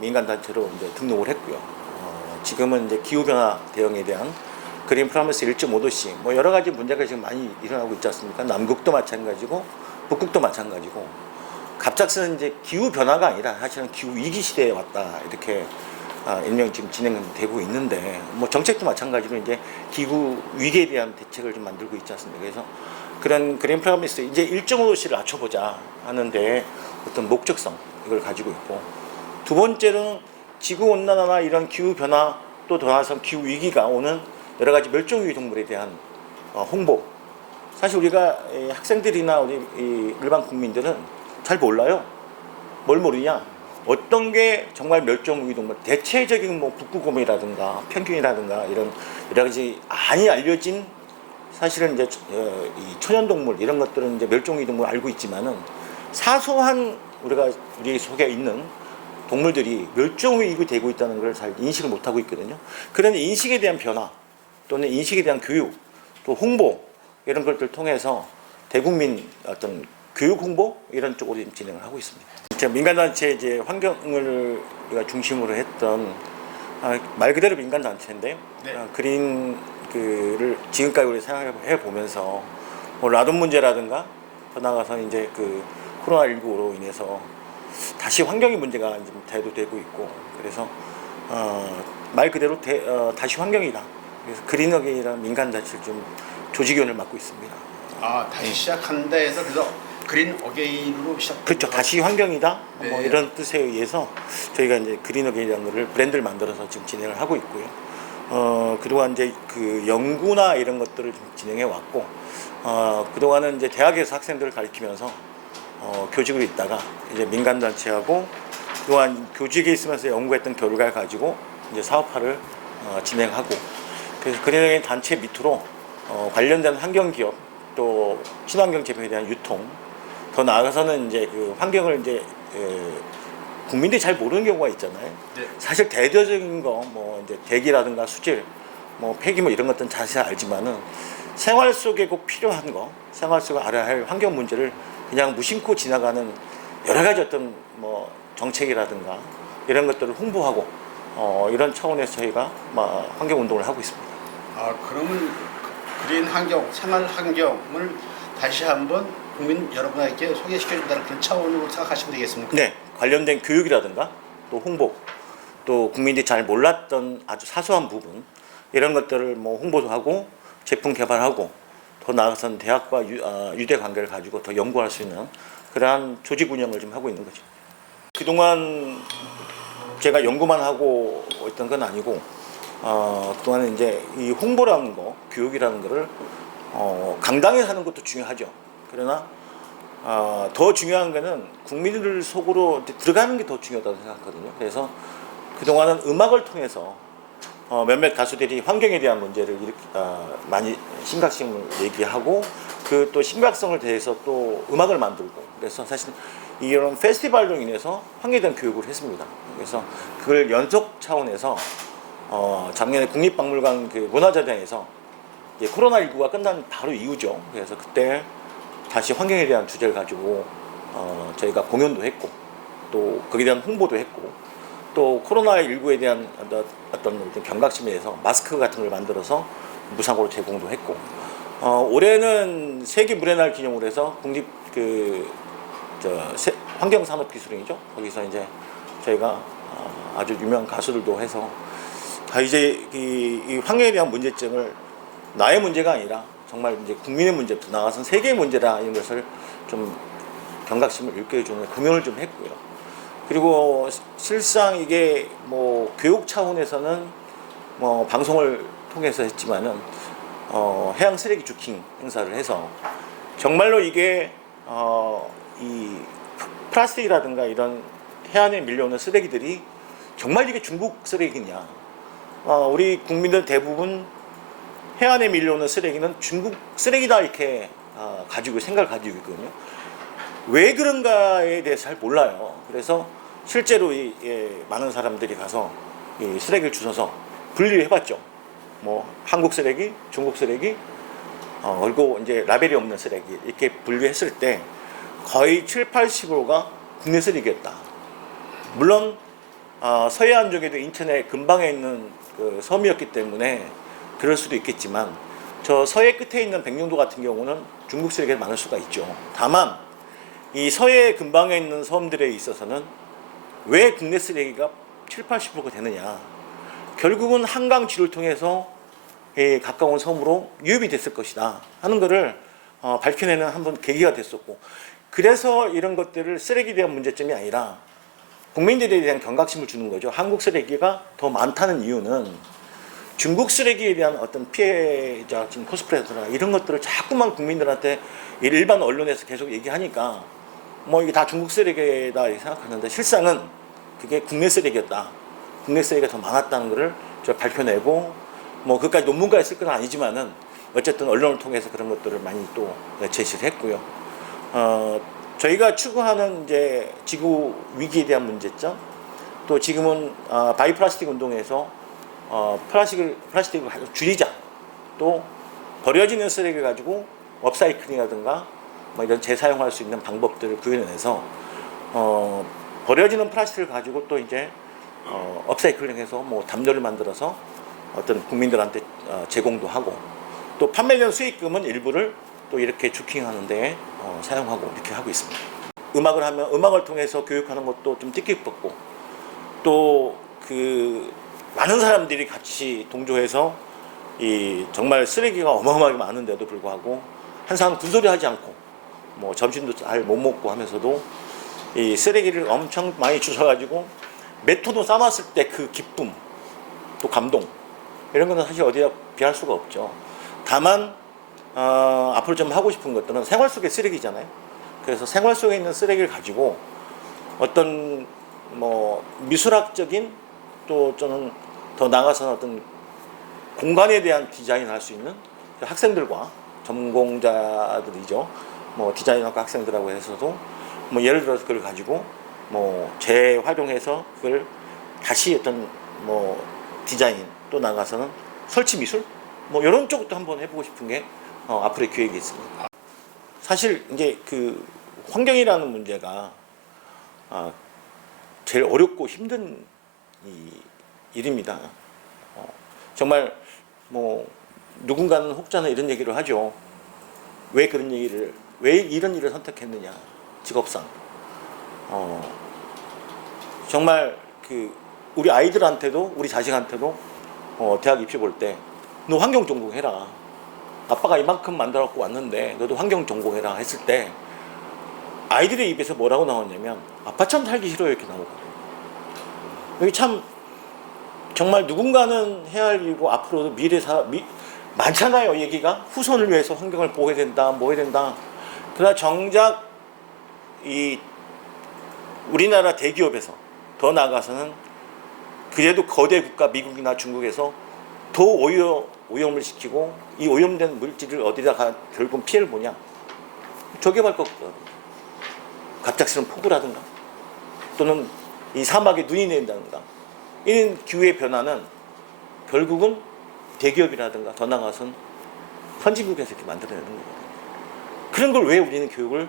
민간단체로 이제 등록을 했고요. 지금은 이제 기후변화 대응에 대한 그린 프라미스 1.5도씨 뭐 여러 가지 문제가 지금 많이 일어나고 있지 않습니까? 남극도 마찬가지고 북극도 마찬가지고 갑작스런 이제 기후 변화가 아니라 사실은 기후 위기 시대에 왔다 이렇게 일명 지금 진행되고 있는데 뭐 정책도 마찬가지로 이제 기후 위기에 대한 대책을 좀 만들고 있지 않습니까? 그래서 그런 그린 프라미스 이제 1.5도씨를 낮춰보자 하는데 어떤 목적성 이걸 가지고 있고 두 번째로는 지구 온난화나 이런 기후 변화 또 더나아가서 기후 위기가 오는 여러 가지 멸종위기 동물에 대한 홍보. 사실 우리가 학생들이나 우리 일반 국민들은 잘 몰라요. 뭘 모르냐? 어떤 게 정말 멸종위기 동물, 대체적인 뭐 북극곰이라든가 평균이라든가 이런 여러 가지 많이 알려진 사실은 이제 이 천연동물 이런 것들은 이제 멸종위기 동물 알고 있지만은 사소한 우리 속에 있는 동물들이 멸종위기 되고 있다는 걸 잘 인식을 못하고 있거든요. 그런 인식에 대한 변화 또는 인식에 대한 교육 또 홍보 이런 것들을 통해서 대국민 어떤 교육 홍보 이런 쪽으로 진행을 하고 있습니다. 제가 민간단체 이제 환경을 우리가 중심으로 했던 말 그대로 민간단체인데 네. 그린을 지금까지 우리 생각해 보면서 뭐 라돈 문제라든가 더 나아가서 이제 그 코로나19로 인해서 다시 환경의 문제가 이제 대두되고 있고 그래서 말 그대로 다시 환경이다. 그래서 그린어게인이라는 민간단체를 좀 조직위원을 맡고 있습니다. 다시 시작한다 해서 그래서 그린 어게인으로 시작. 그렇죠. 다시 환경이다. 네. 뭐 이런 뜻에 의해서 저희가 이제 그린 어게인이라는 거를 브랜드를 만들어서 지금 진행을 하고 있고요. 그동안 이제 그 연구나 이런 것들을 좀 진행해 왔고, 그동안은 이제 대학에서 학생들을 가르치면서 교직으로 있다가 이제 민간단체하고 그동안 교직에 있으면서 연구했던 결과를 가지고 이제 사업화를 진행하고 그래서 그린 어게인 단체 밑으로 관련된 환경기업 또 친환경 제품에 대한 유통 더 나아가서는 이제 그 환경을 이제 국민들이 잘 모르는 경우가 있잖아요. 네. 사실 대대적인 거 뭐 이제 대기라든가 수질 뭐 폐기 뭐 이런 것들은 자세히 알지만은 생활 속에 꼭 필요한 거 생활 속에 알아야 할 환경 문제를 그냥 무심코 지나가는 여러 가지 어떤 뭐 정책이라든가 이런 것들을 홍보하고 이런 차원에서 저희가 환경 운동을 하고 있습니다. 그러면 그린 환경, 생활 환경을 다시 한번 국민 여러분에게 소개시켜준다는 그런 차원으로 생각하시면 되겠습니까? 네, 관련된 교육이라든가 또 홍보, 또 국민들이 잘 몰랐던 아주 사소한 부분 이런 것들을 뭐 홍보도 하고 제품 개발하고 더 나아가서는 대학과 유대 관계를 가지고 더 연구할 수 있는 그러한 조직 운영을 좀 하고 있는 거죠. 그동안 제가 연구만 하고 있던 건 아니고 그동안은 이제 이 홍보라는 거, 교육이라는 거를 강당에 하는 것도 중요하죠. 그러나 더 중요한 거는 국민들 속으로 들어가는 게 더 중요하다고 생각하거든요. 그래서 그동안은 음악을 통해서 몇몇 가수들이 환경에 대한 문제를 많이 심각성을 얘기하고 그 또 심각성을 대해서 또 음악을 만들고 그래서 사실 이런 페스티벌로 인해서 환경에 대한 교육을 했습니다. 그래서 그걸 연속 차원에서 작년에 국립박물관 그 문화자장에서 코로나19가 끝난 바로 이후죠. 그래서 그때 다시 환경에 대한 주제를 가지고 저희가 공연도 했고 또 거기에 대한 홍보도 했고 또 코로나19에 대한 어떤 경각심에 대해서 마스크 같은 걸 만들어서 무상으로 제공도 했고 올해는 세계 물의 날 기념으로 해서 국립 환경산업기술원이죠. 거기서 이제 저희가 아주 유명한 가수들도 해서 이제 이 환경에 대한 문제점을 나의 문제가 아니라 정말 이제 국민의 문제부터 나아가서 세계의 문제다 이런 것을 좀 경각심을 일깨워주는 공연을 좀 했고요. 그리고 실상 이게 뭐 교육 차원에서는 뭐 방송을 통해서 했지만은 해양 쓰레기 주킹 행사를 해서 정말로 이게 이 플라스틱이라든가 이런 해안에 밀려오는 쓰레기들이 정말 이게 중국 쓰레기냐? 우리 국민들 대부분 해안에 밀려오는 쓰레기는 중국 쓰레기다 이렇게 생각을 가지고 있거든요. 왜 그런가에 대해서 잘 몰라요. 그래서 실제로 많은 사람들이 가서 이 쓰레기를 주워서 분리를 해봤죠. 뭐 한국 쓰레기, 중국 쓰레기, 그리고 이제 라벨이 없는 쓰레기 이렇게 분류했을 때 거의 7, 80%가 국내 쓰레기였다. 물론 서해안 쪽에도 인천의 근방에 있는 그 섬이었기 때문에 그럴 수도 있겠지만 저 서해 끝에 있는 백령도 같은 경우는 중국 쓰레기가 많을 수가 있죠. 다만 이 서해 근방에 있는 섬들에 있어서는 왜 국내 쓰레기가 70~80%가 되느냐. 결국은 한강 지를 통해서 가까운 섬으로 유입이 됐을 것이다 하는 것을 밝혀내는 한번 계기가 됐었고, 그래서 이런 것들을 쓰레기에 대한 문제점이 아니라 국민들에 대한 경각심을 주는 거죠. 한국 쓰레기가 더 많다는 이유는 중국 쓰레기에 대한 어떤 피해자 지금 코스프레나 이런 것들을 자꾸만 국민들한테 일반 언론에서 계속 얘기하니까 뭐 이게 다 중국 쓰레기다 이렇게 생각하는데, 실상은 그게 국내 쓰레기였다. 국내 쓰레기가 더 많았다는 것을 저 밝혀내고, 뭐 그까지 논문까지 쓸 건 아니지만은 어쨌든 언론을 통해서 그런 것들을 많이 또 제시를 했고요. 저희가 추구하는 이제 지구 위기에 대한 문제점, 또 지금은 바이플라스틱 운동에서 플라스틱을 줄이자, 또 버려지는 쓰레기를 가지고 업사이클링이라든가 뭐 이런 재사용할 수 있는 방법들을 구현해서 버려지는 플라스틱을 가지고 또 이제 업사이클링해서 뭐 담요를 만들어서 어떤 국민들한테 제공도 하고, 또 판매된 수익금은 일부를 또 이렇게 주킹하는데 사용하고 이렇게 하고 있습니다. 음악을 하면 음악을 통해서 교육하는 것도 좀 뜻깊었고, 또 그 많은 사람들이 같이 동조해서 이 정말 쓰레기가 어마어마하게 많은데도 불구하고 한 사람 군소리 하지 않고 뭐 점심도 잘 못 먹고 하면서도 이 쓰레기를 엄청 많이 주워가지고 몇 톤을 싸놨을 때 그 기쁨, 또 감동, 이런 거는 사실 어디에 비할 수가 없죠. 다만 앞으로 좀 하고 싶은 것들은 생활 속의 쓰레기잖아요. 그래서 생활 속에 있는 쓰레기를 가지고 어떤 뭐 미술학적인, 또 저는 더 나아가서는 어떤 공간에 대한 디자인을 할 수 있는 학생들과 전공자들이죠. 뭐 디자인학과 학생들하고 해서도 뭐 예를 들어서 그걸 가지고 뭐 재활용해서 그걸 다시 어떤 뭐 디자인, 또 나가서는 설치 미술, 뭐 이런 쪽도 한번 해보고 싶은 게 앞으로의 계획이 있습니다. 사실 이제 그 환경이라는 문제가 제일 어렵고 힘든 일입니다. 정말 뭐 누군가는 혹자는 이런 얘기를 하죠. 왜 이런 일을 선택했느냐, 직업상. 정말 그 우리 아이들한테도, 우리 자식한테도 대학 입시 볼 때 너 환경 전공해라. 아빠가 이만큼 만들어갖고 왔는데 너도 환경 전공해라 했을 때 아이들의 입에서 뭐라고 나왔냐면 아빠처럼 살기 싫어요 이렇게 나오거든요. 여기 참 정말 누군가는 해야 할 일이고 앞으로도 많잖아요. 얘기가 후손을 위해서 환경을 보호해야 된다, 뭐 해야 된다. 그러나 정작 이 우리나라 대기업에서 더 나아가서는 그래도 거대 국가 미국이나 중국에서 더 오염을 시키고, 이 오염된 물질을 어디다가 결국은 피해를 보냐, 저격할 거거든요. 갑작스러운 폭우라든가 또는 이 사막에 눈이 내린다든가 이런 기후의 변화는 결국은 대기업이라든가 더 나아가서는 선진국에서 이렇게 만들어내는 거거든요. 그런 걸 왜 우리는 교육을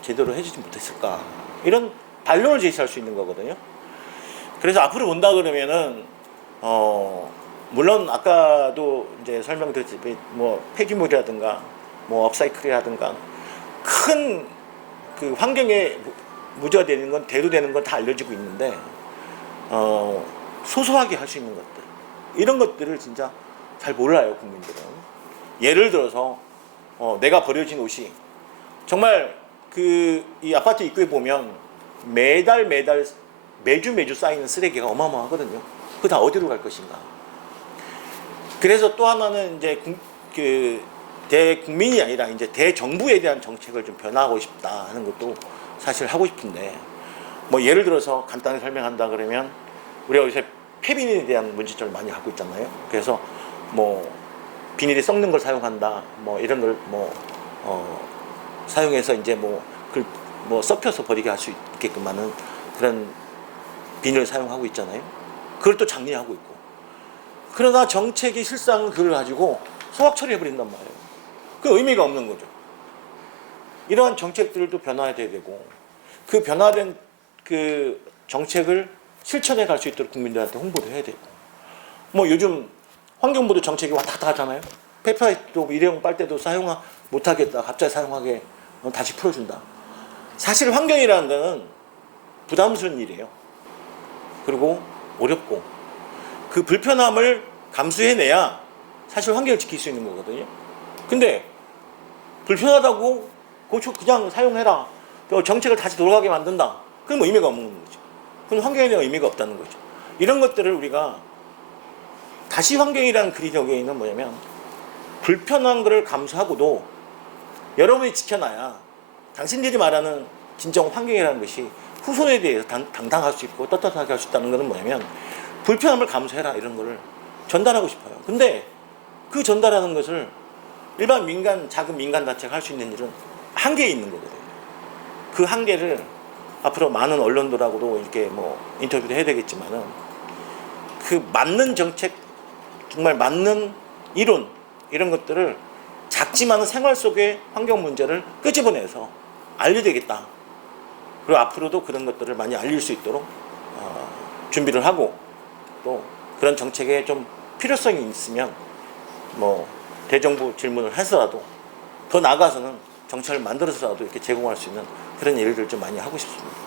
제대로 해주지 못했을까, 이런 반론을 제시할 수 있는 거거든요. 그래서 앞으로 본다 그러면은 물론 아까도 이제 설명드렸지만 뭐 폐기물이라든가 뭐 업사이클이라든가 큰 그 환경에 무죄가 되는 건, 대두되는 건 다 알려지고 있는데 소소하게 할 수 있는 것들, 이런 것들을 진짜 잘 몰라요 국민들은. 예를 들어서 내가 버려진 옷이 정말 이 아파트 입구에 보면 매달 매주 쌓이는 쓰레기가 어마어마하거든요. 그거 다 어디로 갈 것인가. 그래서 또 하나는 이제 대국민이 아니라 이제 대정부에 대한 정책을 좀 변화하고 싶다 하는 것도 사실 하고 싶은데, 뭐 예를 들어서 간단히 설명한다 그러면 우리가 요새 폐비닐에 대한 문제점을 많이 갖고 있잖아요. 그래서 뭐 비닐이 썩는 걸 사용한다, 뭐 이런 걸 사용해서 이제 뭐 썩혀서 버리게 할 수 있게끔 하는 그런 비닐을 사용하고 있잖아요. 그걸 또 장려하고 있고. 그러나 정책이 실상은 그걸 가지고 소각 처리해버린단 말이에요. 그 의미가 없는 거죠. 이러한 정책들도 변화해야 되고, 그 변화된 그 정책을 실천해 갈 수 있도록 국민들한테 홍보도 해야 되고 뭐 요즘 환경부도 정책이 왔다 갔다 하잖아요. 페퍼라이트도 일회용 빨대도 사용 못하겠다. 갑자기 사용하게 다시 풀어준다. 사실 환경이라는 거는 부담스러운 일이에요. 그리고 어렵고 그 불편함을 감수해내야 사실 환경을 지킬 수 있는 거거든요. 근데 불편하다고 그냥 사용해라. 정책을 다시 돌아가게 만든다. 그건 뭐 의미가 없는 거죠. 그건 환경에 대한 의미가 없다는 거죠. 이런 것들을 우리가 다시 환경이라는 그리력에는 뭐냐면 불편한 것을 감수하고도 여러분이 지켜놔야 당신들이 말하는 진정 환경이라는 것이 후손에 대해서 당당할 수 있고 떳떳하게 할 수 있다는 것은 뭐냐면 불편함을 감수해라 이런 거를 전달하고 싶어요. 근데 그 전달하는 것을 일반 작은 민간 단체가 할 수 있는 일은 한계에 있는 거거든요. 그 한계를 앞으로 많은 언론들하고도 이렇게 뭐 인터뷰도 해야 되겠지만은 그 맞는 정책, 정말 맞는 이론 이런 것들을 작지만은 생활 속의 환경 문제를 끄집어내서 알려야되겠다. 그리고 앞으로도 그런 것들을 많이 알릴 수 있도록 준비를 하고 또 그런 정책에 좀 필요성이 있으면 뭐 대정부 질문을 해서라도 더 나아가서는 정책을 만들어서라도 이렇게 제공할 수 있는 그런 일들을 좀 많이 하고 싶습니다.